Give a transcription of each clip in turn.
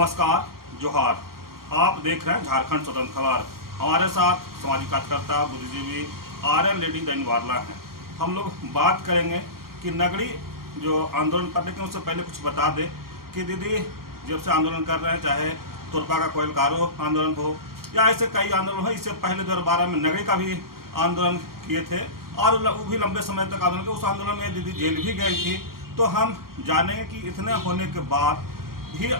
नमस्कार, जोहार। आप देख रहे हैं झारखंड स्वतंत्र खबर। हमारे साथ सामाजिक कार्यकर्ता बुद्धिजीवी आर्यन लेडी दैनवारला हैं। हम लोग बात करेंगे कि नगरी जो आंदोलन पर, लेकिन उससे पहले कुछ बता दें कि दीदी जब से आंदोलन कर रहे हैं, चाहे तुरपा का कोयल कारो आंदोलन हो या ऐसे कई आंदोलन हो, इससे पहले 2012 में नगरी का भी आंदोलन किए थे और वो भी लंबे समय तक आंदोलन किया। उस आंदोलन में दीदी जेल भी गई थी। तो हम जानेंगे कि इतने होने के बाद भी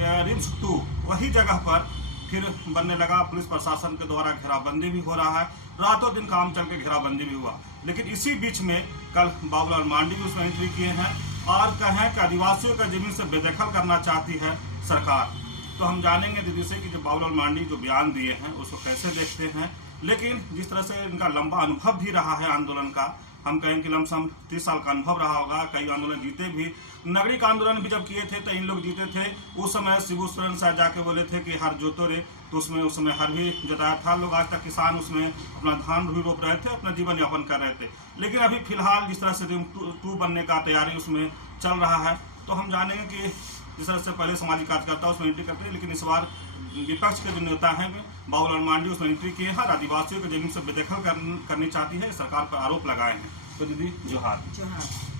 रिम्स 2 वही जगह पर फिर बनने लगा। पुलिस प्रशासन के द्वारा घेराबंदी भी हो रहा है, रातों दिन काम चल के घेराबंदी भी हुआ। लेकिन इसी बीच में कल बाबूलाल मांडी भी उसमें एंट्री किए हैं और कहें कि आदिवासियों का जमीन से बेदखल करना चाहती है सरकार। तो हम जानेंगे दीदी से कि जो बाबूलाल मांडी जो बयान दिए हैं उसको कैसे देखते हैं। लेकिन जिस तरह से इनका लंबा अनुभव भी रहा है आंदोलन का, हम कहें कि लमसम 30 साल का अनुभव रहा होगा, कई आंदोलन जीते भी। नगरी का आंदोलन भी जब किए थे तो इन लोग जीते थे। उस समय शिबू सोरेन साहब जाके बोले थे कि हर जोतो रे, तो उसमें उस समय हर भी जताया था। लोग आज तक किसान उसमें अपना धान भी रोप रहे थे, अपना जीवन यापन कर रहे थे। लेकिन अभी फिलहाल जिस तरह से रिम 2 बनने का तैयारी उसमें चल रहा है, तो हम जानेंगे कि जिस तरह से पहले सामाजिक कार्यकर्ता उसमें एंट्री करते हैं, लेकिन इस बार विपक्ष के जो नेता हैं बाबूलाल मांडी उसमें एंट्री किए हैं। आदिवासियों की जमीन से बेदखल करनी चाहती है, सरकार पर आरोप लगाए हैं। तो दीदी जोहार।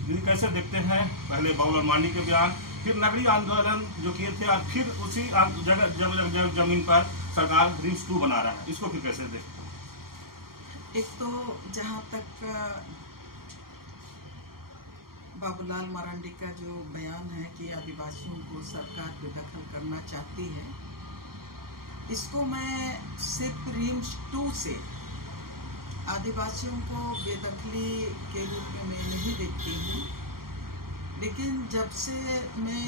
दीदी कैसे देखते हैं पहले बाबूलाल मांडी के बयान, फिर नगरी आंदोलन जो किए थे और फिर उसी जगह जमीन पर सरकार रिम्स 2 बना रहा है, इसको फिर कैसे देखते हैं? एक तो जहाँ तक बाबूलाल मांडी का जो बयान है कि आदिवासियों को सरकार बेदखल करना चाहती है, इसको मैं सिर्फ रिम्स 2 से आदिवासियों को बेदखली के रूप में मैं नहीं देखती हूँ। लेकिन जब से मैं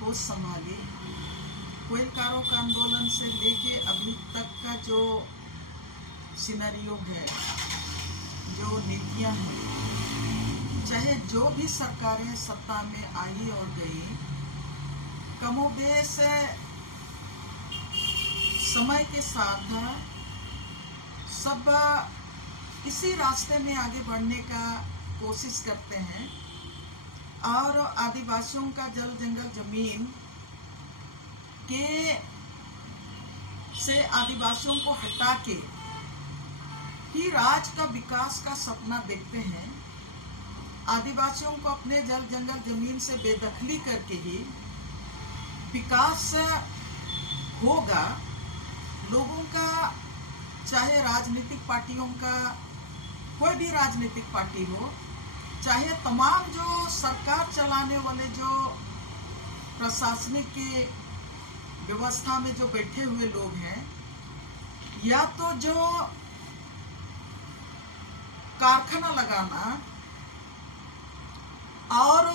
होश संभाली, कोयल कारो का आंदोलन से लेके अभी तक का जो सिनेरियो है, जो नीतियाँ हैं, चाहे जो भी सरकारें सत्ता में आई और गई, कमोबेश समय के साथ सब इसी रास्ते में आगे बढ़ने का कोशिश करते हैं और आदिवासियों का जल जंगल जमीन के से आदिवासियों को हटा के ही राज्य का विकास का सपना देखते हैं। आदिवासियों को अपने जल जंगल जमीन से बेदखली करके ही विकास होगा। लोगों का, चाहे राजनीतिक पार्टियों का, कोई भी राजनीतिक पार्टी हो, चाहे तमाम जो सरकार चलाने वाले जो प्रशासनिक की व्यवस्था में जो बैठे हुए लोग हैं, या तो जो कारखाना लगाना और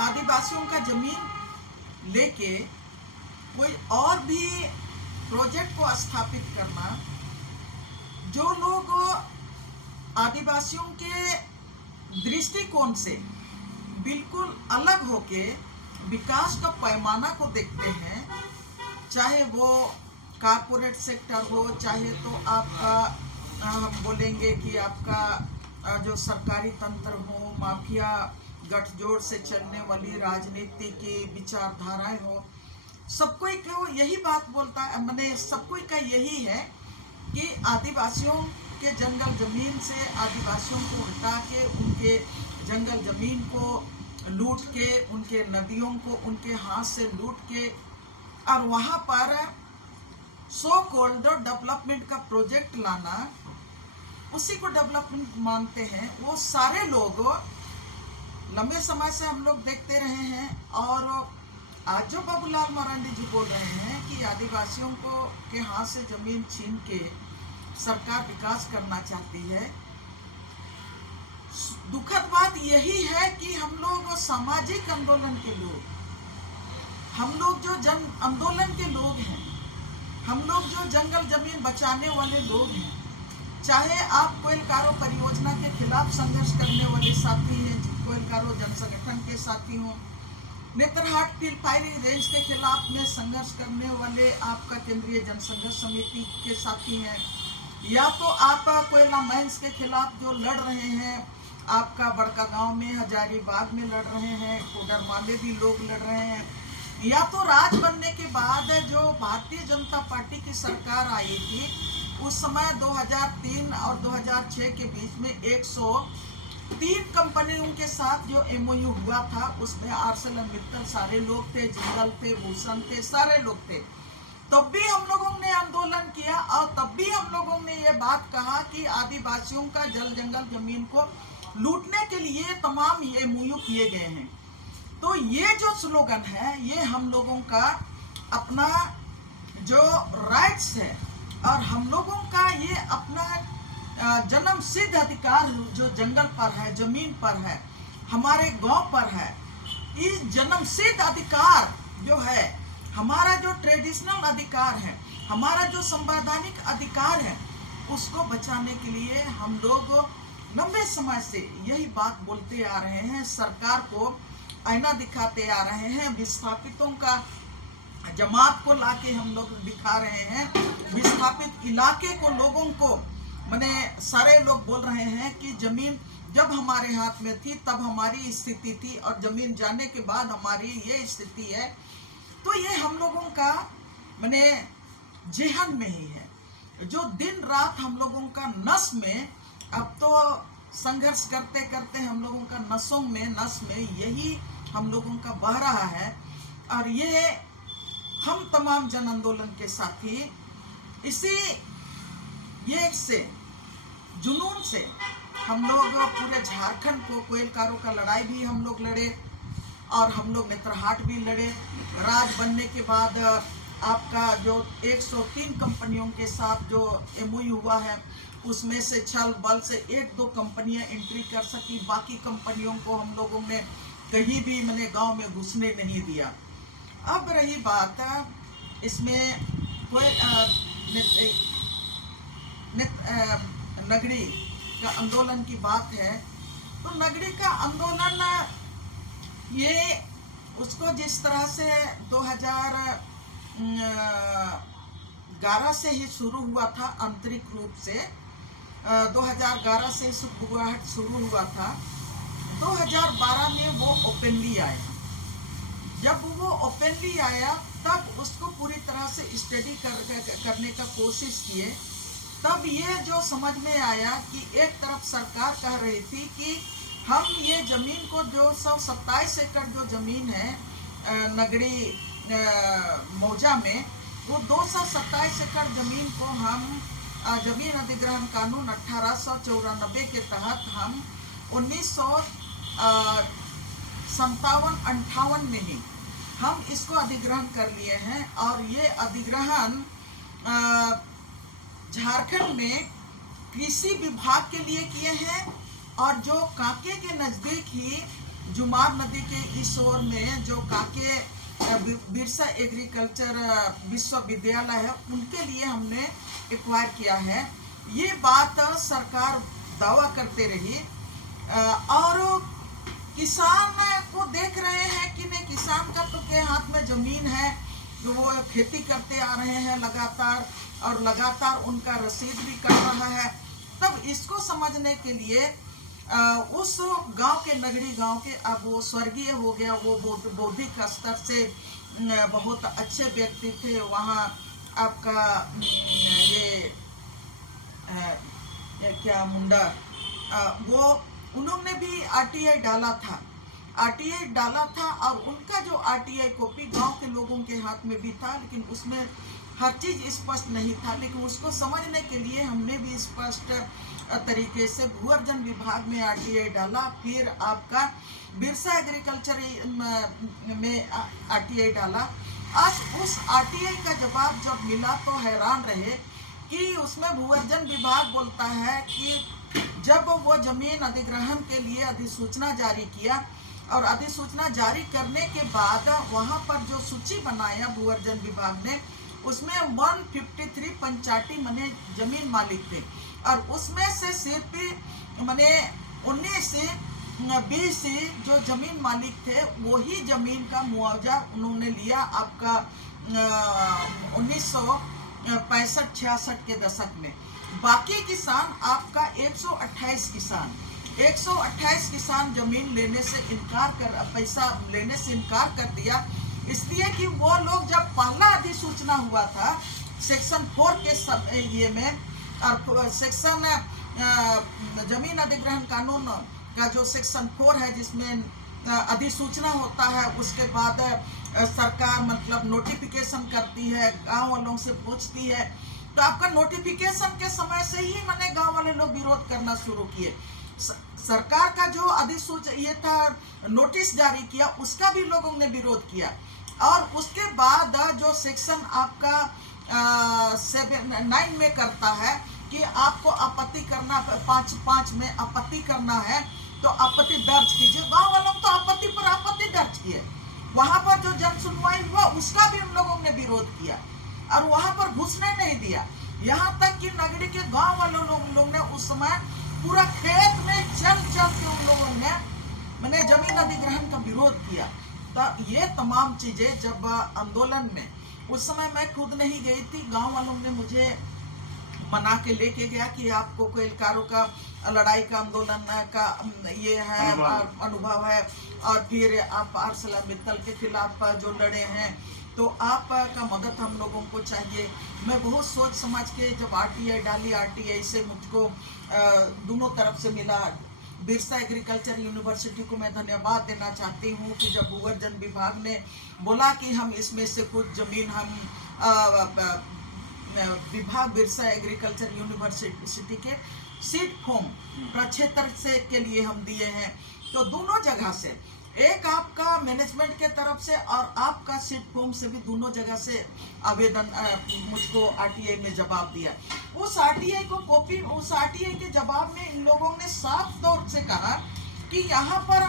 आदिवासियों का जमीन लेके कोई और भी प्रोजेक्ट को स्थापित करना, जो लोग आदिवासियों के दृष्टिकोण से बिल्कुल अलग होके विकास का पैमाना को देखते हैं, चाहे वो कारपोरेट सेक्टर हो, चाहे तो आपका हम बोलेंगे कि आपका जो सरकारी तंत्र हो, माफिया गठजोड़ से चलने वाली राजनीति की विचारधाराएं हो, सबको यही बात बोलता है, मैंने सबको का यही है कि आदिवासियों के जंगल जमीन से आदिवासियों को हटा के, उनके जंगल जमीन को लूट के, उनके नदियों को उनके हाथ से लूट के और वहाँ पर सो कॉल्ड डेवलपमेंट का प्रोजेक्ट लाना, उसी को डेवलपमेंट मानते हैं। वो सारे लोग लंबे समय से हम लोग देखते रहे हैं। और आज जो बाबूलाल मांडी जी बोल रहे हैं कि आदिवासियों को के हाथ से जमीन छीन के सरकार विकास करना चाहती है, दुखद बात यही है कि हम लोग सामाजिक आंदोलन के लोग, हम लोग जो जन आंदोलन के लोग हैं, हम लोग जो जंगल जमीन बचाने वाले लोग हैं, चाहे आप कोयल कारो परियोजना के खिलाफ संघर्ष करने वाले साथी हैं, कोयल कारो जन संगठन के साथी हों, नेतरहाट फील्ड फायरिंग रेंज के खिलाफ में संघर्ष करने वाले आपका केंद्रीय जनसंघर्ष समिति के साथी हैं, या तो आप कोयला माइंस के खिलाफ जो लड़ रहे हैं, आपका बड़का गांव में, हजारीबाग में लड़ रहे हैं, कोडरमा में भी लोग लड़ रहे हैं, या तो राज बनने के बाद जो भारतीय जनता पार्टी की सरकार आई थी, उस समय 2003 और 2006 के बीच में 103 कंपनियों के साथ जो एमओयू हुआ था, उसमें आर्सेलर मित्तल सारे लोग थे, जिंदल थे, भूषण थे, सारे लोग थे। तब भी हम लोगों ने आंदोलन किया और तब भी हम लोगों ने ये बात कहा कि आदिवासियों का जल जंगल जमीन को लूटने के लिए तमाम ये एमओयू किए गए हैं। तो ये जो स्लोगन है, ये हम लोगों का अपना जो राइट्स है और हम लोगों का ये अपना जन्म सिद्ध अधिकार जो जंगल पर है, जमीन पर है, हमारे गांव पर है, इस जन्म सिद्ध अधिकार जो है, हमारा जो ट्रेडिशनल अधिकार है, हमारा जो संवैधानिक अधिकार है, उसको बचाने के लिए हम लोग लंबे समय से यही बात बोलते आ रहे हैं, सरकार को आईना दिखाते आ रहे हैं, विस्थापितों का जमात को लाके हम लोग दिखा रहे हैं, विस्थापित इलाके को, लोगों को, माने सारे लोग बोल रहे हैं कि जमीन जब हमारे हाथ में थी तब हमारी स्थिति थी और जमीन जाने के बाद हमारी ये स्थिति है। तो ये हम लोगों का माने जेहन में ही है, जो दिन रात हम लोगों का नस में, अब तो संघर्ष करते करते हम लोगों का नस में यही हम लोगों का बह रहा है। और ये हम तमाम जन आंदोलन के साथी इसी ये से जुनून से हम लोग पूरे झारखंड को, कोयलकारों का लड़ाई भी हम लोग लड़े और हम लोग नेत्रहाट भी लड़े। राज बनने के बाद आपका जो 103 कंपनियों के साथ जो एमओयू हुआ है, उसमें से छल बल से 1-2 कंपनियां एंट्री कर सकी, बाकी कंपनियों को हम लोगों ने कहीं भी मैंने गांव में घुसने नहीं दिया। अब रही बात इसमें कोई नगड़ी का आंदोलन की बात है, तो नगड़ी का आंदोलन ये उसको जिस तरह से 2011 से ही शुरू हुआ था, आंतरिक रूप से 2011 से सुखबुगाहट शुरू हुआ था। 2012 में वो ओपनली आया। जब वो ओपनली आया तब उसको पूरी तरह से स्टडी करने का कोशिश किए। तब ये जो समझ में आया कि एक तरफ सरकार कह रही थी कि हम ये जमीन को जो 127 एकड़ जो जमीन है नगड़ी मौजा में, वो 227 एकड़ जमीन को हम जमीन अधिग्रहण कानून 1894 के तहत हम 1957-58 में ही हम इसको अधिग्रहण कर लिए हैं। और ये अधिग्रहण झारखंड में कृषि विभाग के लिए किए हैं और जो कांके के नज़दीक ही जुमार नदी के इस ओर में जो कांके बिरसा एग्रीकल्चर विश्वविद्यालय है, उनके लिए हमने एक्वायर किया है। ये बात सरकार दावा करते रही और किसान को देख रहे हैं कि नहीं, किसान का तो के हाथ में जमीन है, जो वो खेती करते आ रहे हैं लगातार और लगातार उनका रसीद भी कर रहा है। तब इसको समझने के लिए उस गांव के, नगड़ी गांव के, अब वो स्वर्गीय हो गया, वो बौद्धिक स्तर से बहुत अच्छे व्यक्ति थे। वहाँ आपका ये क्या मुंडा, वो उन्होंने भी आरटीआई डाला था, और उनका जो आरटीआई कॉपी गांव के लोगों के हाथ में भी था, लेकिन उसमें हर चीज़ स्पष्ट नहीं था। लेकिन उसको समझने के लिए हमने भी स्पष्ट तरीके से भूअर्जन विभाग में आरटीआई डाला, फिर आपका बिरसा एग्रीकल्चर में आरटीआई डाला। आज उस आरटीआई का जवाब जब मिला तो हैरान रहे कि उसमें भूअर्जन विभाग बोलता है कि जब वो जमीन अधिग्रहण के लिए अधिसूचना जारी किया और अधिसूचना जारी करने के बाद वहाँ पर जो सूची बनाया भूअर्जन विभाग ने, उसमें 153 पंचायती मने जमीन मालिक थे और उसमें से सिर्फ मने 19-20 जो जमीन मालिक थे वही जमीन का मुआवजा उन्होंने लिया। आपका 1965-66 के दशक में बाकी किसान, आपका 128 किसान जमीन लेने से इनकार कर, पैसा लेने से इनकार कर दिया इसलिए कि वो लोग जब पहला अधिसूचना हुआ था सेक्शन 4 के ये में, और सेक्शन जमीन अधिग्रहण कानून का जो सेक्शन 4 है जिसमें अधिसूचना होता है, उसके बाद सरकार मतलब नोटिफिकेशन करती है, गांव वालों से पूछती है, तो आपका नोटिफिकेशन के समय से ही मैंने गांव वाले लोग विरोध करना शुरू किए। सरकार का जो अधिसूचना ये था नोटिस जारी किया, उसका भी लोगों ने विरोध किया। और उसके बाद जो सेक्शन आपका 9 में करता है कि आपको आपत्ति करना, 5 में आपत्ति करना है तो आपत्ति दर्ज कीजिए। गांव वालों तो आपत्ति पर आपत्ति दर्ज किए। वहां पर जो जन सुनवाई हुआ उसका भी उन लोगों ने विरोध किया और वहां पर घुसने नहीं दिया। यहाँ तक कि नगरी के गांव वालों लोग ने उस समय पूरा खेत में चल के उन लोगों ने मैंने जमीन अधिग्रहण का विरोध किया। तो ये तमाम चीजें जब आंदोलन में, उस समय मैं खुद नहीं गई थी, गांव वालों ने मुझे मना के लेके गया कि आपको कोयलकारों का लड़ाई का आंदोलन का ये है अनुभव है, और फिर आप आर्सलामित्तल के खिलाफ जो लड़े हैं, तो आपका मदद हम लोगों को चाहिए। मैं बहुत सोच समझ के जब आरटीआई डाली, आरटीआई से मुझको दोनों तरफ से मिला। बिरसा एग्रीकल्चर यूनिवर्सिटी को मैं धन्यवाद देना चाहती हूँ कि जब भूवर्जन विभाग ने बोला कि हम इसमें से कुछ जमीन हम विभाग बिरसा एग्रीकल्चर यूनिवर्सिटी के सीड फॉर्म प्रक्षेत्र से के लिए हम दिए हैं। तो दोनों जगह से, एक आपका मैनेजमेंट के तरफ से और आपका सीड फॉर्म से भी, दोनों जगह से आवेदन मुझको आरटीआई में जवाब दिया। उस आरटीआई को कॉपी, उस आरटीआई के जवाब में इन लोगों ने साफ तौर से कहा कि यहाँ पर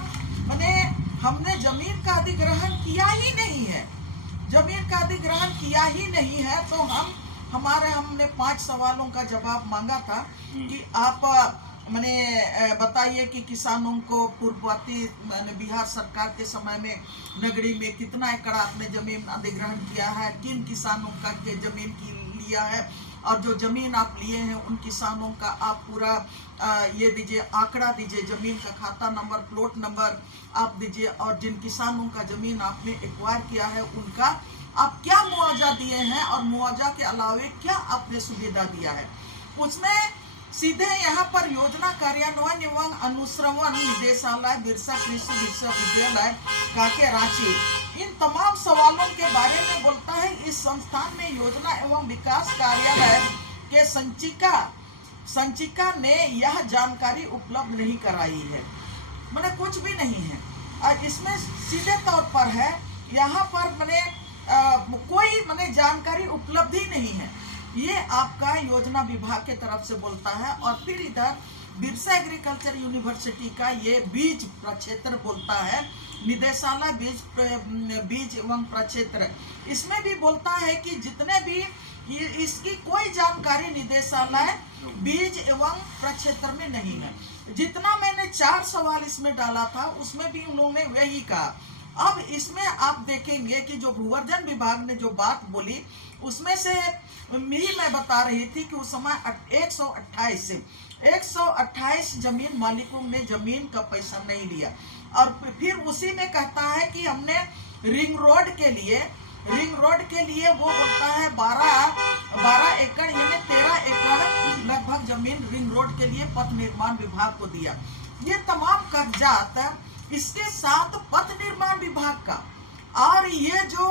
मैंने हमने जमीन का अधिग्रहण किया ही नहीं है, जमीन का अधिग्रहण किया ही नहीं है। तो हमने 5 सवालों का जवाब मांगा था कि आप मैंने बताइए कि किसानों को पूर्ववर्ती बिहार सरकार के समय में नगरी में कितना एकड़ आपने जमीन अधिग्रहण किया है, किन किसानों का जमीन की लिया है, और जो जमीन आप लिए हैं उन किसानों का आप पूरा ये दीजिए, आंकड़ा दीजिए, जमीन का खाता नंबर, प्लॉट नंबर आप दीजिए, और जिन किसानों का जमीन आपने एक्वायर किया है उनका आप क्या मुआवजा दिए हैं, और मुआवजा के अलावे क्या आपने सुविधा दिया है। उसमें सीधे यहाँ पर योजना कार्यान्वयन एवं अनुश्रवण निदेशालय बिरसा कृषि विश्वविद्यालय काके रांची इन तमाम सवालों के बारे में बोलता है। इस संस्थान में योजना एवं विकास कार्यालय के संचिका ने यह जानकारी उपलब्ध नहीं कराई है, मैंने कुछ भी नहीं है। और इसमें सीधे तौर पर है, यहाँ पर मैंने कोई मैंने जानकारी उपलब्ध ही नहीं है, ये आपका योजना विभाग के तरफ से बोलता है। और फिर इधर बिरसा एग्रीकल्चर यूनिवर्सिटी का ये बीज प्रक्षेत्र बोलता है, निदेशालय बीज एवं प्रक्षेत्र, इसमें भी बोलता है कि जितने भी इसकी कोई जानकारी निदेशालय बीज एवं प्रक्षेत्र में नहीं है। जितना मैंने 4 सवाल इसमें डाला था उसमें भी उन्होंने वही कहा। अब इसमें आप देखेंगे कि जो भूवर्जन विभाग ने जो बात बोली उसमें से ही मैं बता रही थी कि उस समय 128 जमीन मालिकों ने जमीन का पैसा नहीं लिया। और फिर उसी में कहता है कि हमने रिंग रोड के लिए वो बोलता है 12 एकड़ यानी 13 एकड़ लगभग जमीन रिंग रोड के लिए पथ निर्माण विभाग को दिया। ये तमाम कागजात इसके साथ पथ निर्माण विभाग का, और ये जो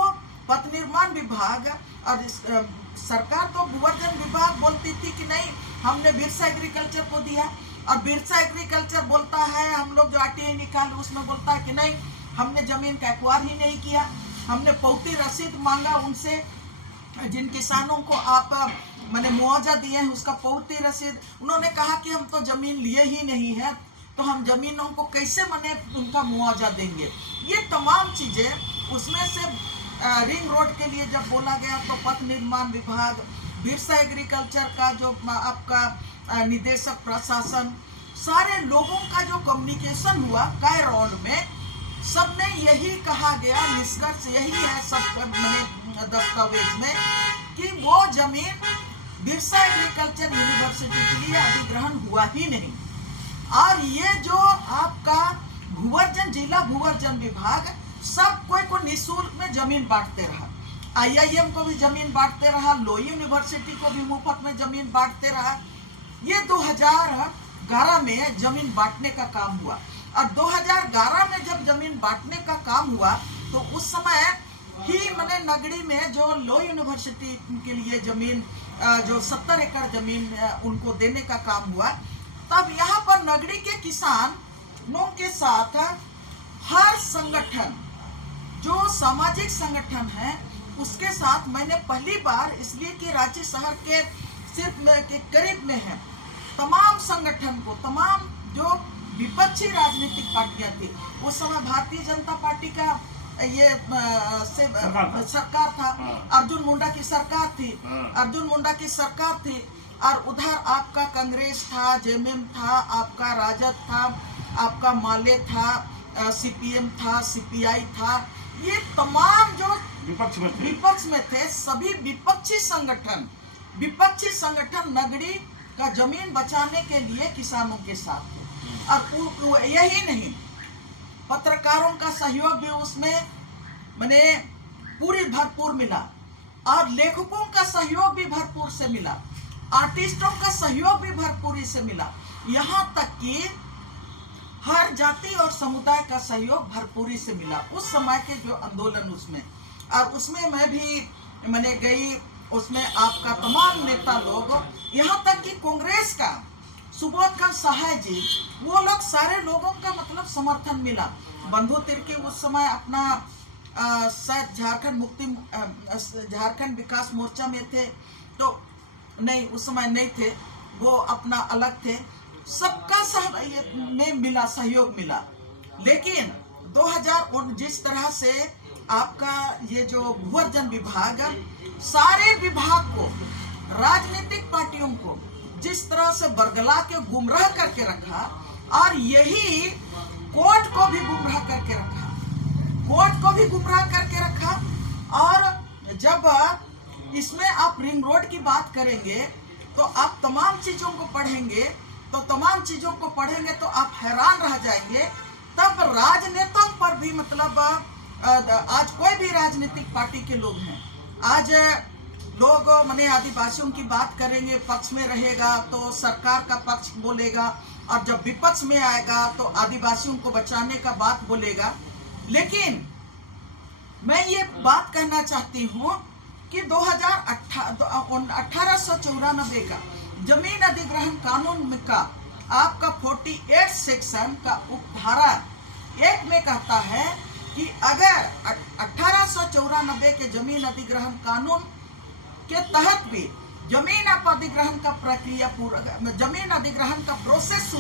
पथ निर्माण विभाग और सरकार तो भूवर्जन विभाग बोलती थी कि नहीं हमने बिरसा एग्रीकल्चर को दिया, और बिरसा एग्रीकल्चर बोलता है, हम लोग जो आरटीआई निकाले उसमें बोलता है कि नहीं हमने जमीन का एक्वायर ही नहीं किया, हमने पौती रसीद मांगा उनसे, जिन किसानों को आप मैंने मुआवजा दिए हैं उसका पौती रसीद, उन्होंने कहा कि हम तो जमीन लिए ही नहीं है, तो हम जमीनों को कैसे मैंने उनका मुआवजा देंगे। ये तमाम चीजें उसमें से रिंग रोड के लिए जब बोला गया तो पथ निर्माण विभाग, बिरसा एग्रीकल्चर का जो आपका निदेशक प्रशासन, सारे लोगों का जो कम्युनिकेशन हुआ कई राउंड में, सबने यही कहा गया, निष्कर्ष यही है सब मैंने दस्तावेज में कि वो जमीन बिरसा एग्रीकल्चर यूनिवर्सिटी के लिए अधिग्रहण हुआ ही नहीं। और ये जो आपका भूवर्जन जिला भूवर्जन विभाग सब कोई को निःशुल्क में जमीन बांटते रहा। IIM को भी जमीन बांटते रहा, लो यूनिवर्सिटी को भी मुफ्त में जमीन बांटते रहा। ये 2011 में जमीन बांटने का काम हुआ। और 2011 में जब जमीन बांटने का काम हुआ तो उस समय ही मैंने नगड़ी में जो लो यूनिवर्सिटी के लिए जमीन जो 70 एकड़ जमीन उनको देने का काम हुआ, तब यहाँ पर नगड़ी के किसानों के साथ हर संगठन जो सामाजिक संगठन है उसके साथ मैंने पहली बार, इसलिए कि रांची शहर के सिर्फ के करीब में है, तमाम संगठन को, तमाम जो विपक्षी राजनीतिक पार्टियां थी उस समय, भारतीय जनता पार्टी का ये सरकार था, अर्जुन मुंडा की सरकार थी, अर्जुन मुंडा की सरकार थी, और उधर आपका कांग्रेस था, जेएमएम था, आपका राजद था, आपका माले था, CPM था, CPI था। ये तमाम जो विपक्ष में थे, सभी विपक्षी संगठन नगरी का जमीन बचाने के लिए किसानों के साथ थे। और यही नहीं, पत्रकारों का सहयोग भी उसमें मैंने पूरी भरपूर मिला, और लेखकों का सहयोग भी भरपूर से मिला, आर्टिस्टों का सहयोग भी भरपूरी से मिला, यहाँ तक कि हर जाति और समुदाय का सहयोग भरपूरी से मिला उस समय के जो आंदोलन उसमें। और उसमें मैं भी मैंने गई, उसमें आपका तमाम नेता लोग, यहाँ तक कि कांग्रेस का सुबोध का सहाय जी, वो लोग सारे लोगों का मतलब समर्थन मिला। बंधु तिर्की उस समय अपना शायद झारखंड विकास मोर्चा में थे, तो नहीं, उस समय नहीं थे, वो अपना अलग थे। सबका में मिला, सहयोग मिला। लेकिन 2000 जिस तरह से आपका ये जो भूअर्जन विभाग, सारे विभाग को, राजनीतिक पार्टियों को जिस तरह से बरगला के गुमराह करके रखा, और यही कोर्ट को भी गुमराह करके रखा, और जब इसमें आप रिंग रोड की बात करेंगे तो आप तमाम चीजों को पढ़ेंगे, तो आप हैरान रह जाएंगे। तब राजनेताओं पर भी मतलब आज कोई भी राजनीतिक पार्टी के लोग हैं, आज लोग माने आदिवासियों की बात करेंगे, पक्ष में रहेगा तो सरकार का पक्ष बोलेगा, और जब विपक्ष में आएगा तो आदिवासियों को बचाने का बात बोलेगा। लेकिन मैं ये बात कहना चाहती हूँ कि 1894 का जमीन अधिग्रहण कानून का आपका 48 सेक्शन का उपधारा 1 में कहता है कि अगर 1894 के जमीन अधिग्रहण कानून के तहत भी जमीन आप अधिग्रहण का प्रक्रिया जमीन अधिग्रहण का प्रोसेस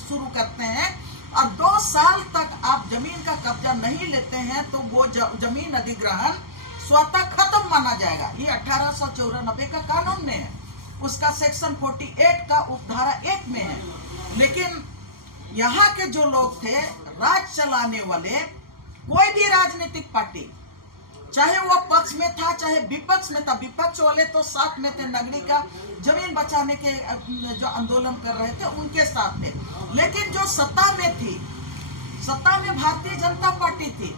शुरू करते हैं और 2 साल तक आप जमीन का कब्जा नहीं लेते हैं तो वो जमीन अधिग्रहण स्वतः खत्म माना जाएगा। ये 1894 का कानून में है, उसका सेक्शन 48 का उपधारा 1 में है। लेकिन यहाँ के जो लोग थे, राज चलाने वाले, कोई भी राजनीतिक पार्टी, चाहे वो पक्ष में था चाहे विपक्ष में था, विपक्ष वाले तो साथ में थे, नगरी का जमीन बचाने के जो आंदोलन कर रहे थे उनके साथ थे। लेकिन जो सत्ता में थी, सत्ता में भारतीय जनता पार्टी थी,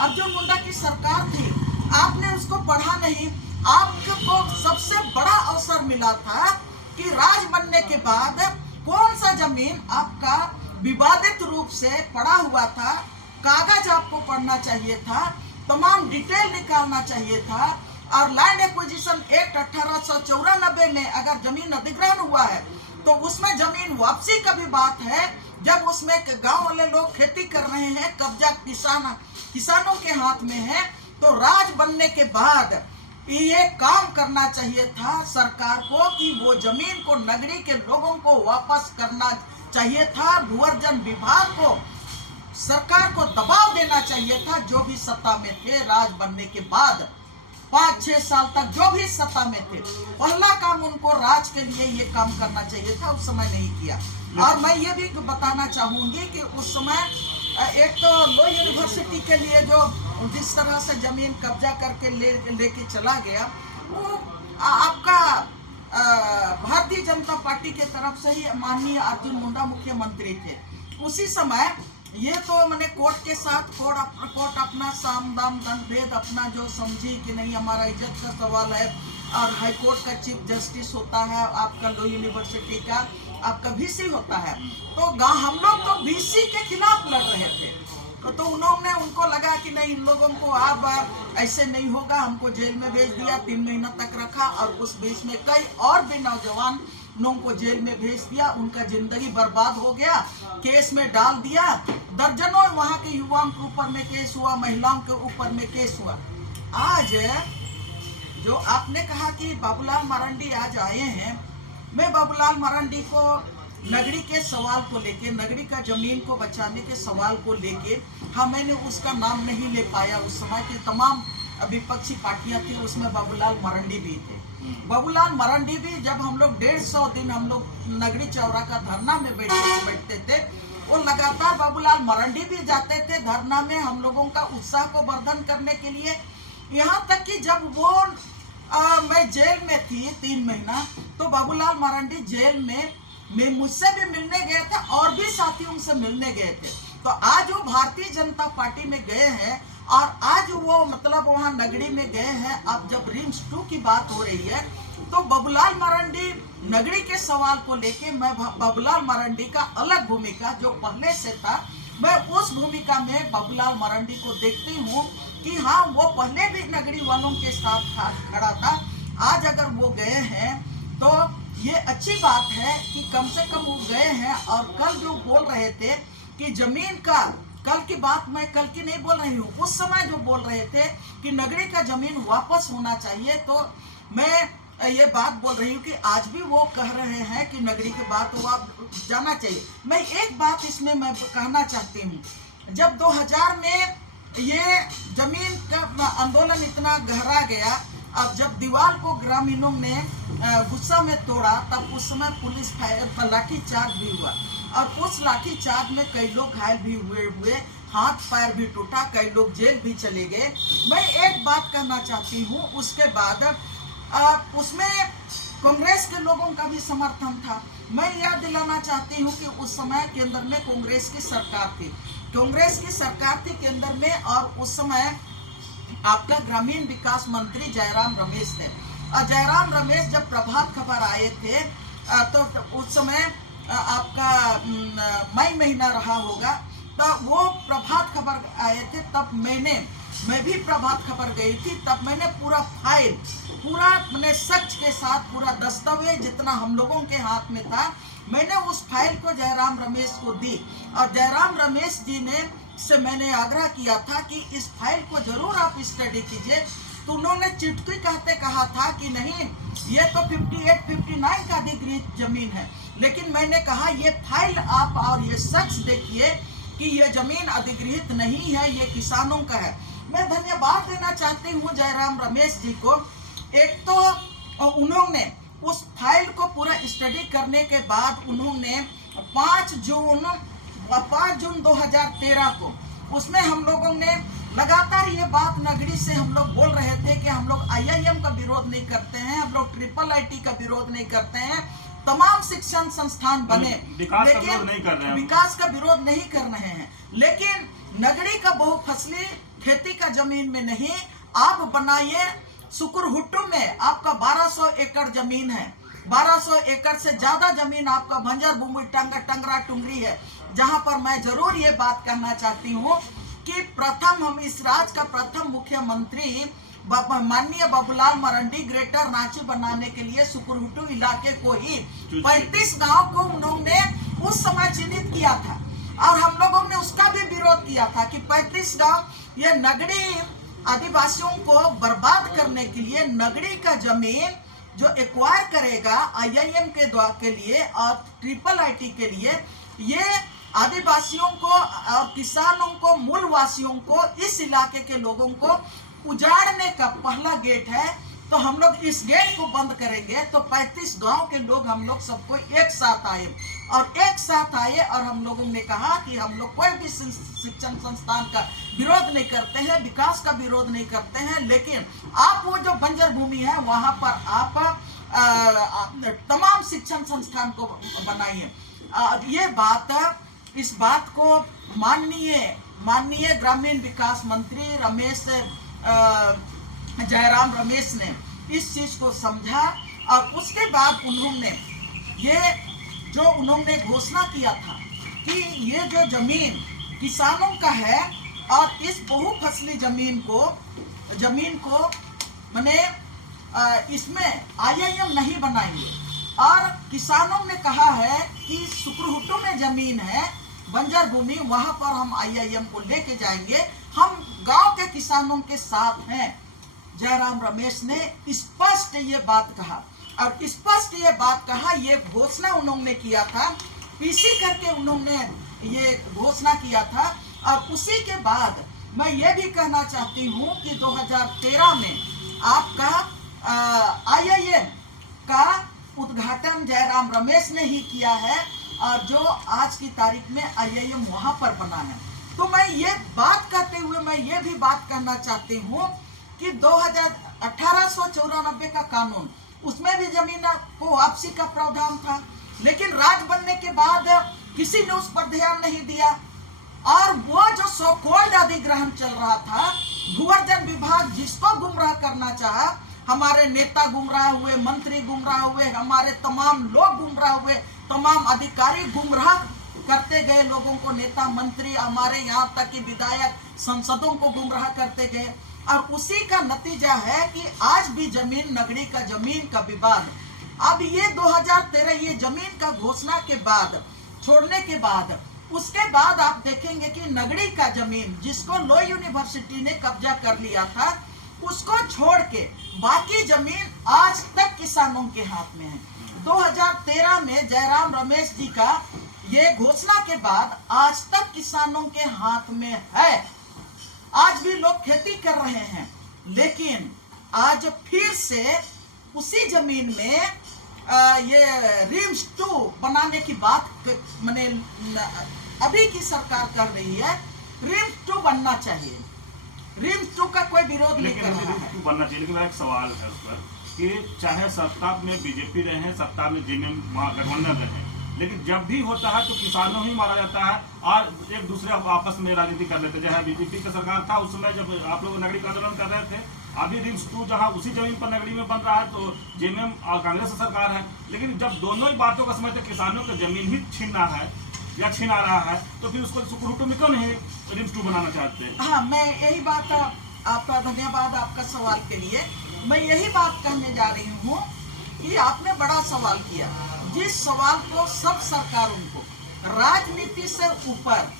अर्जुन मुंडा की सरकार थी, आपने उसको पढ़ा नहीं। आपको सबसे बड़ा अवसर मिला था कि राज बनने के बाद कौन सा जमीन आपका विवादित रूप से पड़ा हुआ था, कागज आपको पढ़ना चाहिए था, तमाम डिटेल निकालना चाहिए था। और लैंड एक्विजिशन एक्ट 1894 में अगर जमीन अधिग्रहण हुआ है तो उसमें जमीन वापसी का भी बात है। जब उसमें गांव वाले लोग खेती कर रहे हैं, कब्जा किसानों के हाथ में है, तो राज बनने के बाद ये काम करना चाहिए था सरकार को कि वो जमीन को नगरी के लोगों को वापस करना चाहिए था। भूअर्जन विभाग को, सरकार को दबाव देना चाहिए था। जो भी सत्ता में थे, राज बनने के बाद 5-6 साल तक जो भी सत्ता में थे, पहला काम उनको राज के लिए ये काम करना चाहिए था, उस समय नहीं किया। और मैं ये भी बताना चाहूंगी कि उस समय एक तो लो यूनिवर्सिटी के लिए जो जिस तरह से जमीन कब्जा करके लेके चला गया, वो आपका भारतीय जनता पार्टी के तरफ से ही माननीय अर्जुन मुंडा मुख्यमंत्री थे। उसी समय ये तो मैंने कोर्ट के साथ कोर्ट अपना साम दाम दंड भेद अपना जो समझी कि नहीं हमारा इज्जत का सवाल है, और हाई कोर्ट का चीफ जस्टिस होता है, आपका लो यूनिवर्सिटी का आपका वीसी होता है, तो हम लोग तो वीसी के खिलाफ लड़ रहे थे। तो उन्होंने उनको लगा कि नहीं इन लोगों को अब ऐसे नहीं होगा, हमको जेल में भेज दिया, 3 महीना तक रखा, और उस बीच में कई और भी नौजवान लोगों को जेल में भेज दिया, उनका जिंदगी बर्बाद हो गया, केस में डाल दिया, दर्जनों वहां के युवाओं के ऊपर में केस हुआ, महिलाओं के ऊपर में केस हुआ। आज जो आपने कहा कि बाबूलाल मरांडी आज आए हैं, मैं बाबूलाल मरांडी को नगरी के सवाल को लेके, नगरी का जमीन को बचाने के सवाल को लेके, हाँ मैंने उसका नाम नहीं ले पाया, उस समय की तमाम विपक्षी पार्टियां थी, उसमें बाबूलाल मरांडी भी थे। बाबूलाल मरांडी भी जब हम लोग 150 दिन हम लोग नगरी चौरा का धरना में बैठते थे, वो लगातार बाबूलाल मरांडी भी जाते थे धरना में हम लोगों का उत्साह को वर्धन करने के लिए। यहाँ तक कि जब वो मैं जेल में थी 3 महीना, तो बाबूलाल मरांडी जेल में मुझसे भी मिलने गए थे और भी साथियों से मिलने गए थे। तो आज वो भारतीय जनता पार्टी में गए हैं, और आज वो मतलब वहाँ नगरी में गए हैं। अब जब रिम्स 2 की बात हो रही है, तो बाबूलाल मरांडी नगरी के सवाल को लेके, मैं बाबूलाल मरांडी का अलग भूमिका जो पहले से था, मैं उस भूमिका में बाबूलाल मरांडी को देखती हूँ कि हाँ वो पहले भी नगरी वालों के साथ खड़ा था। आज अगर वो गए हैं तो ये अच्छी बात है कि कम से कम वो गए हैं। और कल जो बोल रहे थे कि जमीन का, कल की बात मैं कल की नहीं बोल रही हूँ, उस समय जो बोल रहे थे कि नगरी का जमीन वापस होना चाहिए, तो मैं ये बात बोल रही हूँ कि आज भी वो कह रहे हैं कि नगरी के बाद वो आप जाना चाहिए। मैं एक बात इसमें मैं कहना चाहती हूँ, जब 2000 में ये जमीन का आंदोलन इतना गहरा गया, अब जब दीवार को ग्रामीणों ने गुस्सा में तोड़ा, तब उस समय पुलिस लाठी चार्ज भी हुआ, और उस लाठी चार्ज में कई लोग घायल भी हुए, हाथ पैर भी टूटा, कई लोग जेल भी चले गए। मैं एक बात कहना चाहती हूँ, उसके बाद उसमें कांग्रेस के लोगों का भी समर्थन था। मैं याद दिलाना चाहती हूँ कि उस समय केंद्र में कांग्रेस की सरकार थी, कांग्रेस की सरकार थी केंद्र में, और उस समय आपका ग्रामीण विकास मंत्री जयराम रमेश थे। और जयराम रमेश जब प्रभात खबर आए थे, तो उस समय आपका मई महीना रहा होगा, तब वो प्रभात खबर आए थे, तब मैं भी प्रभात खबर गई थी। तब मैंने पूरा फाइल, पूरा मैंने सच के साथ पूरा दस्तावेज जितना हम लोगों के हाथ में था, मैंने उस फाइल को जयराम रमेश को दी, और जयराम रमेश जी ने से मैंने आग्रह किया था कि इस फाइल को जरूर आप स्टडी कीजिए। तो उन्होंने चिट्ठी कहते कहा था कि नहीं, ये तो 58-59 का अधिग्रहित जमीन है, लेकिन मैंने कहा ये फाइल आप और ये सच देखिए कि ये जमीन अधिग्रहित नहीं है, ये किसानों का है। मैं धन्यवाद देना चाहती हूँ जयराम रमेश जी को। एक तो उन्होंने उस फाइल को पूरा स्टडी करने के बाद उन्होंने 5 जून 2013 को, उसमें हम लोगों ने लगातार ये बात नगरी से हम लोग बोल रहे थे कि हम लोग IIM का विरोध नहीं करते हैं, हम लोग IIIT का विरोध नहीं करते हैं, तमाम शिक्षण संस्थान बने, विकास का विरोध नहीं कर रहे हैं, विकास का विरोध नहीं कर रहे हैं, लेकिन नगरी का बहुफसली खेती का जमीन में नहीं, आप बनाइए सुकुरहुट्टू में आपका 1200 एकड़ जमीन है, 1200 एकड़ से ज्यादा जमीन आपका बंजर भूमि टंगरा टुंगरी है, जहां पर मैं जरूर ये बात कहना चाहती हूँ कि प्रथम हम इस राज्य का प्रथम मुख्यमंत्री माननीय बाबूलाल मरांडी ग्रेटर रांची बनाने के लिए सुकुरहुट्टू इलाके को ही 35 गांव को उन्होंने उस समय चिन्हित किया था, और हम लोगों ने उसका भी विरोध किया था कि 35 गांव ये नगरी आदिवासियों को बर्बाद करने के लिए नगरी का जमीन जो एक्वायर करेगा IIM के लिए और IIIT के लिए, ये आदिवासियों को और किसानों को, मूलवासियों को, इस इलाके के लोगों को उजाड़ने का पहला गेट है। तो हम लोग इस गेट को बंद करेंगे तो 35 गांव के लोग हम लोग सबको एक साथ आए, और हम लोगों ने कहा कि हम लोग कोई भी शिक्षण संस्थान का विरोध नहीं करते हैं, विकास का विरोध नहीं करते हैं, लेकिन आप वो जो बंजर भूमि है वहां पर आप तमाम शिक्षण संस्थान को बनाइए। ये बात इस बात को माननीय ग्रामीण विकास मंत्री जयराम रमेश ने इस चीज को समझा और उसके बाद उन्होंने घोषणा किया था कि ये जो जमीन किसानों का है और इस बहुफसली जमीन को माने इसमें IIM नहीं बनाएंगे। और किसानों ने कहा है कि सुकुरहुटू में जमीन है, बंजर भूमि, वहां पर हम IIM को लेके जाएंगे, हम गांव के किसानों के साथ हैं। जयराम रमेश ने स्पष्ट ये बात कहा और स्पष्ट ये बात कहा, ये घोषणा उन्होंने किया था, पीसी करके उन्होंने ये घोषणा किया था। और उसी के बाद मैं ये भी कहना चाहती हूँ कि 2013 में आपका IIM का उद्घाटन जयराम रमेश ने ही किया है और जो आज की तारीख में IIM वहां पर बना है। तो मैं ये बात कहते हुए मैं ये भी बात कहना चाहती हूँ कि 1894 का कानून, उसमें भी जमीन को वापसी का प्रावधान था, लेकिन राज बनने के बाद किसी ने उस पर ध्यान नहीं दिया। और वो जो सो कॉल्ड अधिग्रहण चल रहा था, भूअर्जन विभाग जिसको गुमराह करना चाहा, हमारे नेता गुमराह हुए, मंत्री गुमराह हुए, हमारे तमाम लोग गुमराह हुए, तमाम अधिकारी गुमराह करते गए लोगों को, नेता मंत्री, हमारे यहाँ तक कि विधायक सांसदों को गुमराह करते गए। और उसी का नतीजा है कि आज भी नगरी का जमीन का विवाद, अब ये 2013 ये जमीन का घोषणा के बाद, छोड़ने के बाद, उसके बाद आप देखेंगे कि नगरी का जमीन जिसको लो यूनिवर्सिटी ने कब्जा कर लिया था, उसको छोड़ के बाकी जमीन आज तक किसानों के हाथ में है। 2013 में जयराम रमेश जी का ये घोषणा के बाद आज तक किसानों के हाथ में है। आज भी लोग खेती कर रहे हैं, लेकिन आज फिर से उसी जमीन में ये रिम्स 2 बनाने की बात मैंने अभी की सरकार कर रही है। रिम्स 2 बनना चाहिए, रिम्स 2 का कोई विरोध नहीं कर रहा है, बनना चाहिए। लेकिन एक सवाल है उस पर कि चाहे सत्ता में बीजेपी रहे, सत्ता में गठबंधन रहे, लेकिन जब भी होता है तो किसानों ही मारा जाता है और एक दूसरे आपस में राजनीति कर लेते। चाहे बीजेपी की सरकार था उस समय जब आप लोग नगरी का आंदोलन कर रहे थे, अभी रिम्स 2 जहाँ उसी जमीन पर नगरी में बन रहा है तो जेएमएम और कांग्रेस सरकार है। लेकिन जब दोनों ही बातों का समझते किसानों का जमीन ही छीनना है या छीना रहा है, तो फिर उसको सुकुरहुटू में क्यों नहीं रिम्स 2 बनाना चाहते हैं? हाँ, मैं यही बात, आपका धन्यवाद आपका सवाल के लिए। मैं यही बात कहने जा रही हूँ कि आपने बड़ा सवाल किया, जिस सवाल को सब सरकारों को राजनीति से ऊपर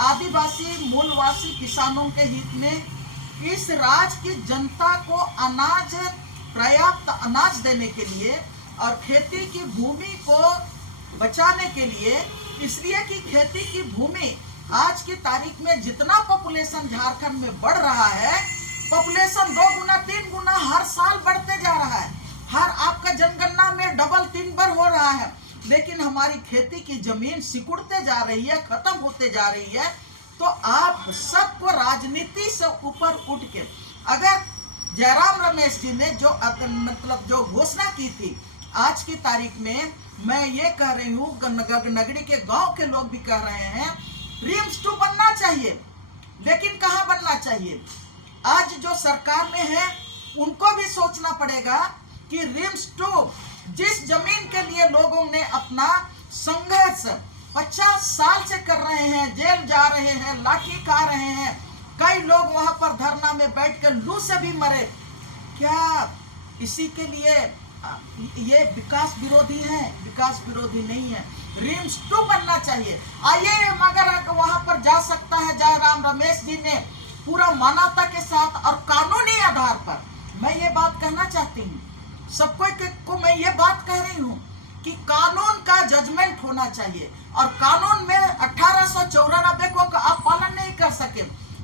आदिवासी मूलवासी किसानों के हित में इस राज्य की जनता को अनाज, पर्याप्त अनाज देने के लिए और खेती की भूमि को बचाने के लिए, इसलिए कि खेती की भूमि आज की तारीख में जितना पॉपुलेशन झारखंड में बढ़ रहा है, पॉपुलेशन 2 गुना 3 गुना हर साल बढ़ते जा रहा है, हर आपका जनगणना में डबल 3 बार हो रहा है, लेकिन हमारी खेती की जमीन सिकुड़ते जा रही है, खत्म होते जा रही है। तो आप सबको राजनीति से ऊपर उठ के, अगर जयराम रमेश जी ने जो घोषणा की थी, आज की तारीख में मैं ये कह रही हूँ, नगरी के गांव के लोग भी कह रहे हैं रिम्स 2 बनना चाहिए, लेकिन कहाँ बनना चाहिए? आज जो सरकार में है उनको भी सोचना पड़ेगा कि रिम्स 2 जिस जमीन के लिए लोगों ने अपना संघर्ष 50 साल से कर रहे हैं, जेल जा रहे हैं, लाठी खा रहे हैं, कई लोग वहां पर धरना में बैठकर लू से भी मरे, क्या इसी के लिए ये विकास विरोधी है? विकास विरोधी नहीं है। रिम्स 2 बनना चाहिए। IIM अगर वहां पर जा सकता है जयराम रमेश जी ने पूरा मानवता के साथ और कानूनी आधार पर, मैं ये बात कहना चाहती हूँ सबको मैं ये बात कह रही हूँ कि कानून का जजमेंट होना चाहिए और कानून में 1894 को आप पालन नहीं कर सके।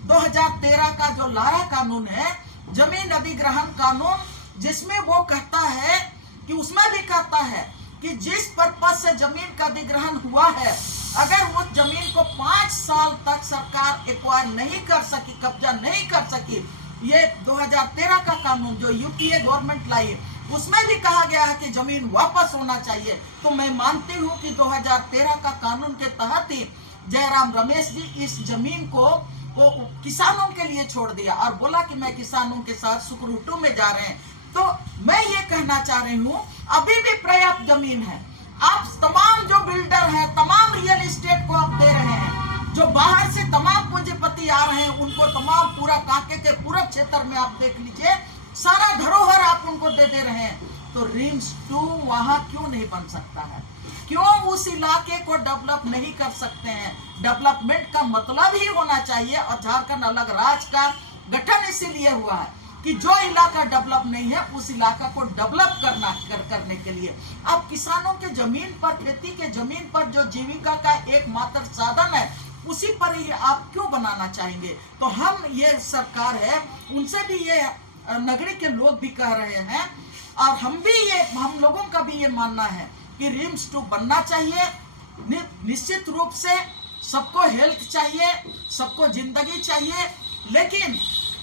2013 का जो लाया कानून है, जमीन अधिग्रहण कानून, जिसमें वो कहता है कि उसमें भी कहता है कि जिस पर्पज से जमीन का अधिग्रहण हुआ है, अगर उस जमीन को 5 साल तक सरकार एक्वायर नहीं कर सकी, कब्जा नहीं कर सकी, ये 2013 का कानून जो यूपीए गवर्नमेंट लाई, उसमें भी कहा गया है कि जमीन वापस होना चाहिए। तो मैं मानती हूं कि 2013 का कानून के तहत ही जयराम रमेश जी इस जमीन को वो किसानों के लिए छोड़ दिया और बोला कि मैं किसानों के साथ सुकरूटू में जा रहे हैं। तो मैं ये कहना चाह रही हूँ अभी भी पर्याप्त जमीन है। आप तमाम जो बिल्डर हैं, तमाम रियल एस्टेट को आप दे रहे हैं, जो बाहर से तमाम पूंजीपति आ रहे हैं उनको तमाम पूरा कांके के पूरा क्षेत्र में आप देख लीजिए सारा धरोहर आप उनको दे रहे हैं। तो रिम्स 2 वहां क्यों नहीं बन सकता है? क्यों उस इलाके को डेवलप नहीं कर सकते हैं? डेवलपमेंट का मतलब ही होना चाहिए और झारखंड अलग राज्य का गठन इसीलिए हुआ है कि जो इलाका डेवलप नहीं है उस इलाका को डेवलप करने के लिए। अब किसानों के जमीन पर, खेती के जमीन पर जो जीविका का एकमात्र साधन है उसी पर ही आप क्यों बनाना चाहेंगे? तो हम ये सरकार है उनसे भी ये नगरी के लोग भी कह रहे हैं और हम लोगों का भी ये मानना है कि रिम्स 2 बनना चाहिए। निश्चित रूप से सबको हेल्थ चाहिए, सबको जिंदगी चाहिए, लेकिन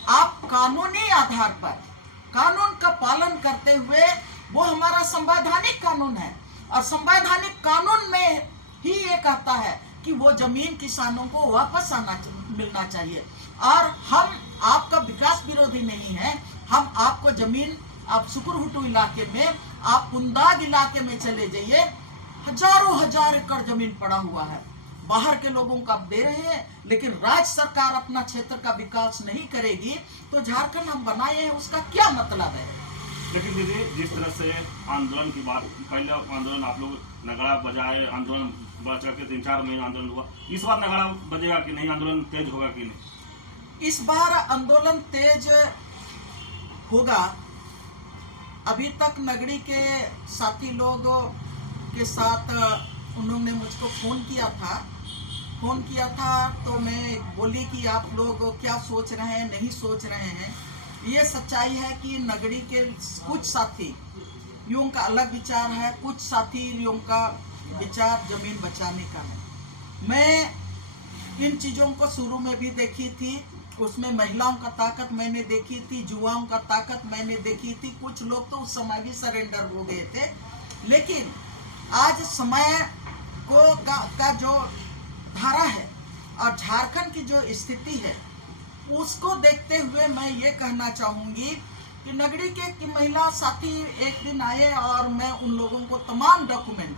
आप कानूनी आधार पर कानून का पालन करते हुए, वो हमारा संवैधानिक कानून है और संवैधानिक कानून में ही ये कहता है कि वो जमीन किसानों को वापस मिलना चाहिए। और हम आपका विकास विरोधी नहीं है, हम आपको जमीन, आप सुकुरहुटू इलाके में, आप पुंदाग इलाके में चले जाइए, हजारों हजार एकड़ जमीन पड़ा हुआ है, बाहर के लोगों को आप दे रहे हैं, लेकिन राज्य सरकार अपना क्षेत्र का विकास नहीं करेगी तो झारखंड हम बनाए हैं उसका क्या मतलब है? लेकिन दीदी जिस तरह से आंदोलन की बात, पहले आंदोलन आप लोग नगाड़ा बजाए, आंदोलन बढ़ चढ़ के 3-4 महीने आंदोलन हुआ, इस बार नगाड़ा बजेगा कि नहीं? आंदोलन तेज होगा कि नहीं? इस बार आंदोलन तेज होगा। अभी तक नगरी के साथी लोग के साथ उन्होंने मुझको फ़ोन किया था तो मैं बोली कि आप लोग क्या सोच रहे हैं, नहीं सोच रहे हैं। ये सच्चाई है कि नगरी के कुछ साथियों का अलग विचार है, कुछ साथियों का विचार जमीन बचाने का है। मैं इन चीज़ों को शुरू में भी देखी थी, उसमें महिलाओं का ताकत मैंने देखी थी, युवाओं का ताकत मैंने देखी थी। कुछ लोग तो उस समय भी सरेंडर हो गए थे, लेकिन आज समय का जो धारा है और झारखंड की जो स्थिति है उसको देखते हुए मैं ये कहना चाहूँगी कि नगरी के महिला साथी एक दिन आए और मैं उन लोगों को तमाम डॉक्यूमेंट,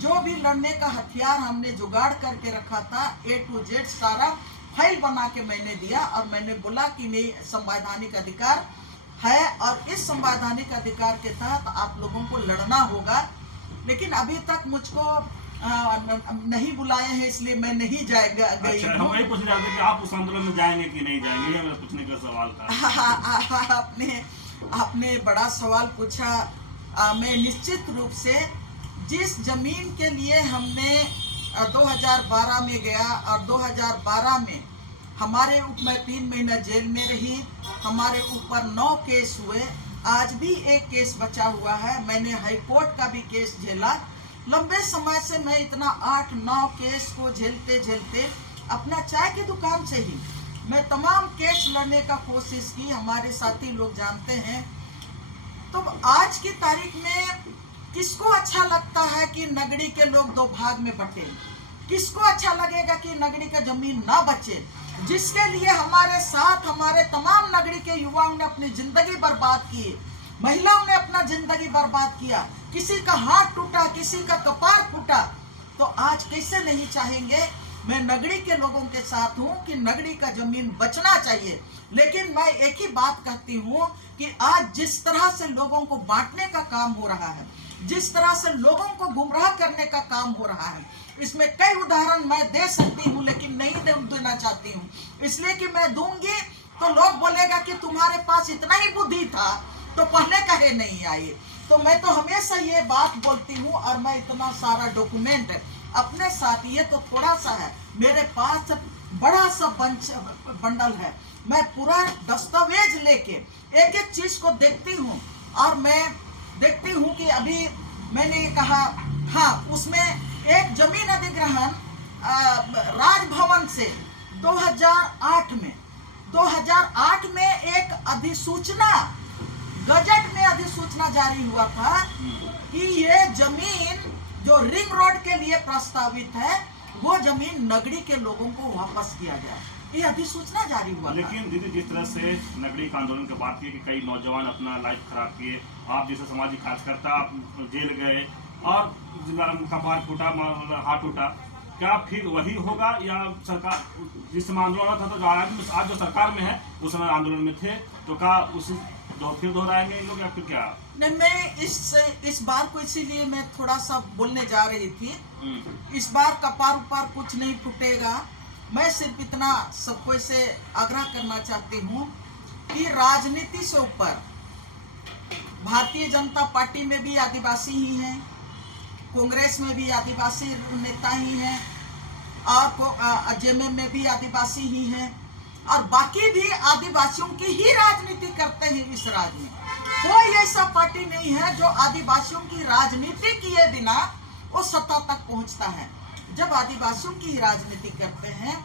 जो भी लड़ने का हथियार हमने जुगाड़ करके रखा था, A to Z सारा फाइल बना के मैंने दिया और मैंने बोला कि नहीं, संवैधानिक अधिकार है और इस संवैधानिक अधिकार के तहत आप लोगों को लड़ना होगा। लेकिन अभी तक मुझको नहीं बुलाए हैं, इसलिए मैं नहीं गई। अच्छा, हम वही पूछने चाहते कि आप उस आंदोलन में जाएंगे कि नहीं जाएंगे, ये मेरा पूछने का सवाल था। आपने बड़ा सवाल पूछा। मैं निश्चित रूप से जिस जमीन के लिए हमने 2012 में गया और 2012 में हमारे मैं 3 महीना जेल में रही, हमारे ऊपर 9 केस हुए, आज भी एक केस बचा हुआ है। मैंने हाई कोर्ट का भी केस झेला। लंबे समय से मैं इतना 8-9 केस को झेलते अपना चाय की दुकान से ही मैं तमाम केस लड़ने का कोशिश की, हमारे साथी लोग जानते हैं। तो आज की तारीख में किसको अच्छा लगता है कि नगरी के लोग 2 भाग में बटे? किसको अच्छा लगेगा कि नगरी का जमीन ना बचे? जिसके लिए हमारे साथ हमारे तमाम नगरी के युवाओं ने अपनी जिंदगी बर्बाद की, महिलाओं ने अपना जिंदगी बर्बाद किया, किसी का हाथ टूटा, किसी का कपार फूटा, तो आज कैसे नहीं चाहेंगे? मैं नगरी के लोगों के साथ हूं कि नगरी का जमीन बचना चाहिए। लेकिन मैं एक ही बात कहती हूं कि आज जिस तरह से लोगों को बांटने का काम हो रहा है, जिस तरह से लोगों को गुमराह करने का काम हो रहा है, इसमें कई उदाहरण मैं दे सकती हूं, लेकिन नहीं देना चाहती हूं, इसलिए कि मैं दूंगी तो लोग बोलेगा कि तुम्हारे पास इतना ही बुद्धि था तो पहले कहे नहीं आए। तो मैं तो हमेशा ये बात बोलती हूँ और मैं इतना सारा डॉक्यूमेंट अपने साथ, ये तो थोड़ा सा है, मेरे पास बड़ा सा बंडल है। मैं पूरा दस्तावेज लेके एक एक चीज को देखती हूँ और मैं देखती हूँ कि अभी मैंने कहा, हाँ, उसमें एक जमीन अधिग्रहण राजभवन से 2008 में एक अधिसूचना, गजट में अधिसूचना जारी हुआ था कि ये जमीन जो रिंग रोड के लिए प्रस्तावित है वो जमीन नगड़ी के लोगों को वापस किया गया। ये अधिसूचना जारी हुआ था। लेकिन दीदी, जिस तरह से नगरी का आंदोलन की बात की कि कई नौजवान अपना लाइफ खराब किए, आप जैसे सामाजिक कार्यकर्ता आप जेल गए और कपार टूटा, हाथ टूटा, क्या फिर वही होगा या सरकार जिस समय आंदोलन था, तो आज जो सरकार में है उस समय आंदोलन में थे, तो क्या उसी फिर दोहराएंगे इन लोग या फिर क्या? नहीं, मैं इस बार को इसीलिए मैं थोड़ा सा बोलने जा रही थी। इस बार कपार उपार कुछ नहीं टूटेगा। मैं सिर्फ इतना सबको से आग्रह करना चाहती हूँ कि राजनीति से ऊपर भारतीय जनता पार्टी में भी आदिवासी ही हैं, कांग्रेस में भी आदिवासी नेता ही हैं, और जेएमएम में भी आदिवासी ही हैं, और बाकी भी आदिवासियों की ही राजनीति करते हैं। इस राज्य में कोई ऐसा पार्टी नहीं है जो आदिवासियों की राजनीति किए बिना वो सत्ता तक पहुंचता है। जब आदिवासियों की राजनीति करते हैं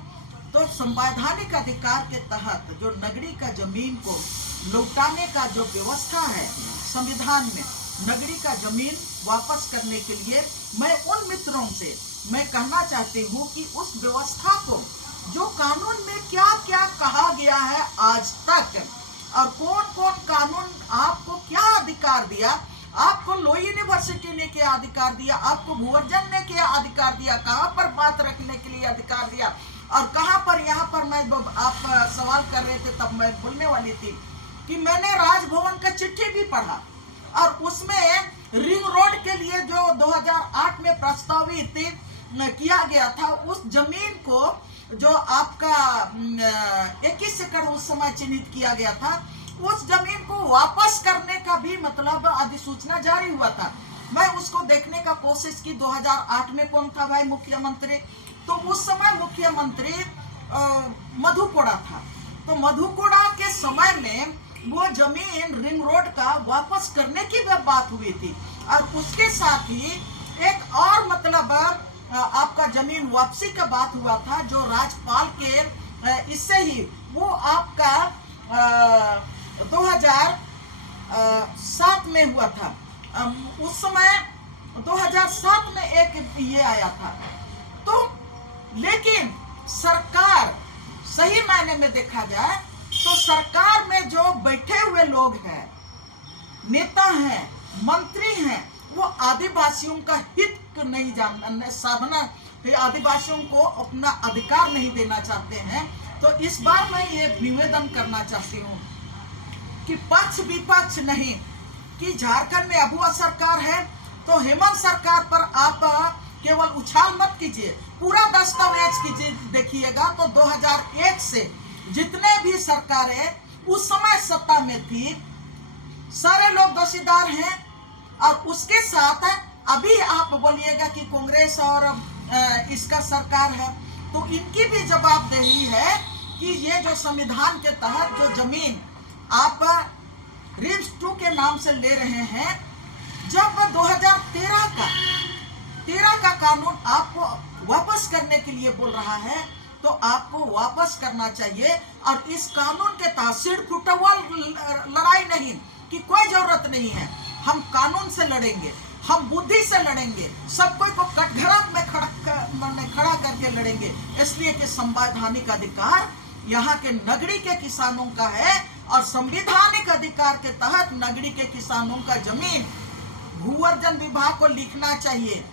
तो संवैधानिक अधिकार के तहत जो नगरी का जमीन को लौटाने का जो व्यवस्था है संविधान में, नगरी का जमीन वापस करने के लिए मैं उन मित्रों से मैं कहना चाहती हूँ कि उस व्यवस्था को, जो कानून में क्या क्या कहा गया है आज तक, और कौन कौन कानून आपको क्या अधिकार दिया, आपको लो यूनिवर्सिटी ने क्या अधिकार दिया, आपको भूअर्जन ने क्या अधिकार दिया, कहाँ पर बात रखने के लिए अधिकार दिया, और कहाँ पर, यहाँ पर मैं आप सवाल कर रहे थे तब मैं बोलने वाली थी कि मैंने राजभवन का चिट्ठी भी पढ़ा, और उसमें रिंग रोड के लिए जो 2008 में प्रस्तावित किया गया था, उस जमीन को जो आपका 21 एकड़ उस समय चिन्हित किया गया था, उस जमीन को वापस करने का भी मतलब अधिसूचना जारी हुआ था। मैं उसको देखने का कोशिश की। 2008 में कौन था भाई मुख्यमंत्री? तो उस समय मुख्यमंत्री मधु कोड़ा था। तो मधु कोड़ा के समय में वो जमीन रिंग रोड का वापस करने की बात हुई थी, और उसके साथ ही एक और मतलब आपका जमीन वापसी का बात हुआ था जो राज्यपाल के इससे ही वो आपका 2007 में हुआ था। उस समय 2007 में एक ये आया था। तो लेकिन सरकार, सही मायने में देखा जाए तो सरकार में जो बैठे हुए लोग हैं, नेता हैं, मंत्री हैं, वो आदिवासियों का हित नहीं जानना, साधना आदिवासियों को अपना अधिकार नहीं देना चाहते हैं। तो इस बार मैं ये निवेदन करना चाहती हूँ कि पक्ष विपक्ष नहीं, कि झारखंड में अबुआ सरकार है तो हेमंत सरकार पर आप केवल उछाल मत कीजिए, पूरा दस्तावेज कीजिए। देखिएगा तो 2001 से जितने भी सरकारें उस समय सत्ता में थी, सारे लोग दोषीदार हैं। और उसके साथ अभी आप बोलिएगा कि कांग्रेस और इसका सरकार है, तो इनकी भी जवाबदेही है कि ये जो संविधान के तहत जो जमीन आप रिम्स 2 के नाम से ले रहे हैं, जब 2013 का कानून आपको वापस करने के लिए बोल रहा है, तो आपको वापस करना चाहिए। और इस कानून के तहत सिर फुटबॉल लड़ाई नहीं, कि कोई जरूरत नहीं है, हम कानून से लड़ेंगे, हम बुद्धि से लड़ेंगे, सब कोई को कटघरा में खड़ा करके लड़ेंगे। इसलिए कि संवैधानिक अधिकार यहाँ के नगरी के किसानों का है, और संवैधानिक अधिकार के तहत नगरी के किसानों का जमीन भूअर्जन विभाग को लिखना चाहिए,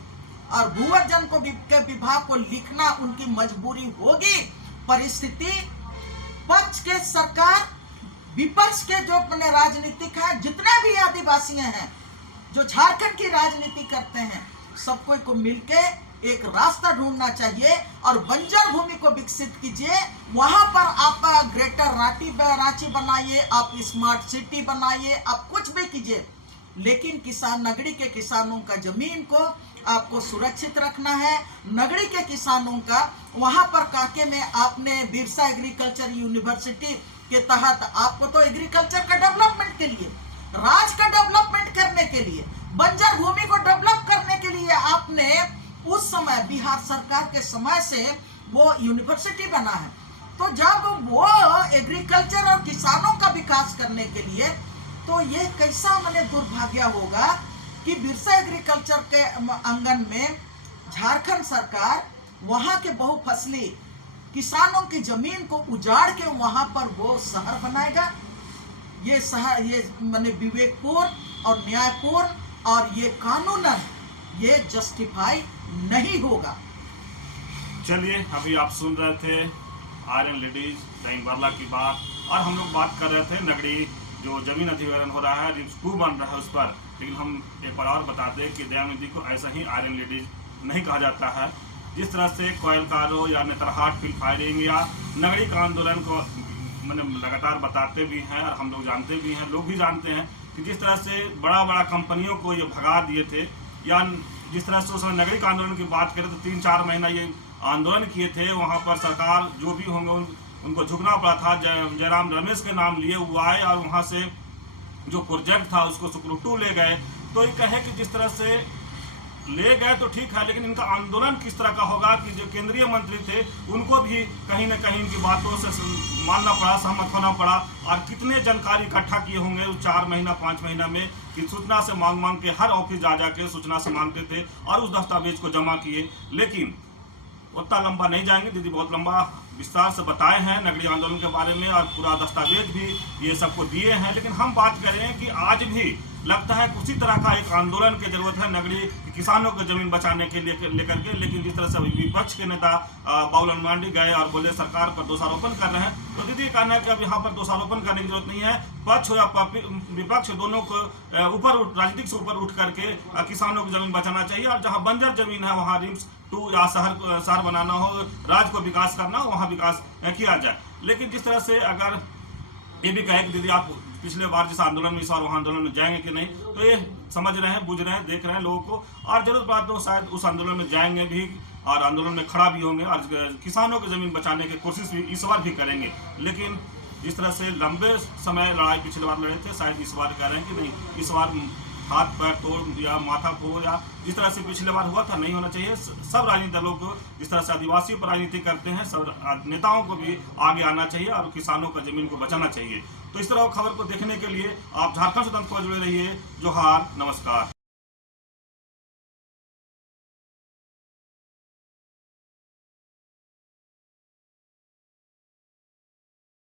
और भूअर्जन को के विभाग को लिखना उनकी मजबूरी होगी। परिस्थिति पक्ष के सरकार, विपक्ष के जो अपने राजनीतिक हैं, जितने भी आदिवासी हैं जो झारखंड की राजनीति करते हैं, सब कोई को मिलके एक रास्ता ढूंढना चाहिए और बंजर भूमि को विकसित कीजिए। वहां पर आप ग्रेटर रांची बनाइए, आप स्मार्ट सिटी बनाइए, आप कुछ भी कीजिए, लेकिन किसान, नगरी के किसानों का जमीन को आपको सुरक्षित रखना है। नगरी के किसानों का वहां पर काके में आपने बिरसा एग्रीकल्चर यूनिवर्सिटी के तहत आपको तो एग्रीकल्चर का डेवलपमेंट के लिए, राज्य का डेवलपमेंट करने के लिए, बंजर भूमि को डेवलप करने के लिए आपने उस समय बिहार सरकार के समय से वो यूनिवर्सिटी बना है। तो जब वो एग्रीकल्चर और किसानों का विकास करने के लिए, तो ये कैसा मैंने दुर्भाग्य होगा कि बिरसा एग्रीकल्चर के आंगन में झारखंड सरकार वहां के बहुफसली किसानों की जमीन को उजाड़ के वहां पर वो शहर बनाएगा। ये शहर, ये माने विवेकपूर्ण और न्यायपूर्ण और ये कानूनन ये जस्टिफाई नहीं होगा। चलिए, अभी आप सुन रहे थे आयरन लेडीज दैन वार्ला की बात, और हम लोग बात कर रहे थे नगड़ी जो जमीन अधिग्रहण हो रहा है, रिम्स 2 बन रहा है उस पर। लेकिन हम एक बार और बता दें कि दयानिधि को ऐसा ही आयरन लेडीज नहीं कहा जाता है। जिस तरह से कोयलकारो या नेतरहाट फील्ड फायरिंग या नगड़ी का आंदोलन को मैंने लगातार बताते भी हैं और हम लोग जानते भी हैं, लोग भी जानते हैं कि जिस तरह से बड़ा बड़ा कंपनियों को ये भगा दिए थे, या जिस तरह से उस समय नगरी का आंदोलन की बात करें तो 3-4 महीना ये आंदोलन किए थे। वहाँ पर सरकार जो भी होंगे उनको झुकना पड़ा था। जयराम रमेश के नाम लिए वो आए और वहाँ से जो प्रोजेक्ट था उसको सुक्रूटू ले गए। तो ये कहे कि जिस तरह से ले गए तो ठीक है, लेकिन इनका आंदोलन किस तरह का होगा कि जो केंद्रीय मंत्री थे उनको भी कहीं न कहीं इनकी बातों से मानना पड़ा, सहमत होना पड़ा। और कितने जानकारी इकट्ठा किए होंगे उस 4 महीना 5 महीना में कि सूचना से मांग के हर ऑफिस जा के सूचना से मांगते थे और उस दस्तावेज को जमा किए। लेकिन उतना लंबा नहीं जाएंगे, दीदी बहुत लंबा विस्तार से बताए हैं नगरी आंदोलन के बारे में और पूरा दस्तावेज भी ये सबको दिए हैं। लेकिन हम बात करें कि आज भी लगता है उसी तरह का एक आंदोलन की जरूरत है नगरी किसानों को जमीन बचाने के लिए लेकर के। लेकिन जिस तरह से विपक्ष के नेता बाबूलाल मांडी गए और बोले सरकार पर दोषारोपण कर रहे हैं, तो दीदी कहना है कि अब यहाँ पर दोषारोपण करने की जरूरत नहीं है। पक्ष हो या विपक्ष, दोनों को ऊपर राजनीतिक से ऊपर उठ करके किसानों की जमीन बचाना चाहिए। और जहाँ बंजर जमीन है वहाँ रिम्स 2 या शहर बनाना हो, राज्य को विकास करना हो, वहाँ विकास किया जाए। लेकिन जिस तरह से अगर ये भी कहे कि दीदी आप पिछले बार जिस आंदोलन में इस बार वहाँ आंदोलन में जाएंगे कि नहीं, तो ये समझ रहे हैं, बुझ रहे हैं, देख रहे हैं लोगों को, और जरूरत पड़ा तो शायद उस आंदोलन में जाएंगे भी और आंदोलन में खड़ा भी होंगे और किसानों की जमीन बचाने की कोशिश भी इस बार भी करेंगे। लेकिन जिस तरह से लंबे समय लड़ाई पिछले बार लड़े थे, शायद इस बार कह रहे हैं कि नहीं, इस बार हाथ पैर तोड़ या माथा फोड़ या जिस तरह से पिछले बार हुआ था नहीं होना चाहिए। सब राजनीतिक दलों को जिस तरह से आदिवासियों पर राजनीति करते हैं, सब नेताओं को भी आगे आना चाहिए और किसानों का जमीन को बचाना चाहिए। तो इस तरह खबर को देखने के लिए आप झारखंड स्वतंत्र को जुड़े रहिए। जोहार, नमस्कार।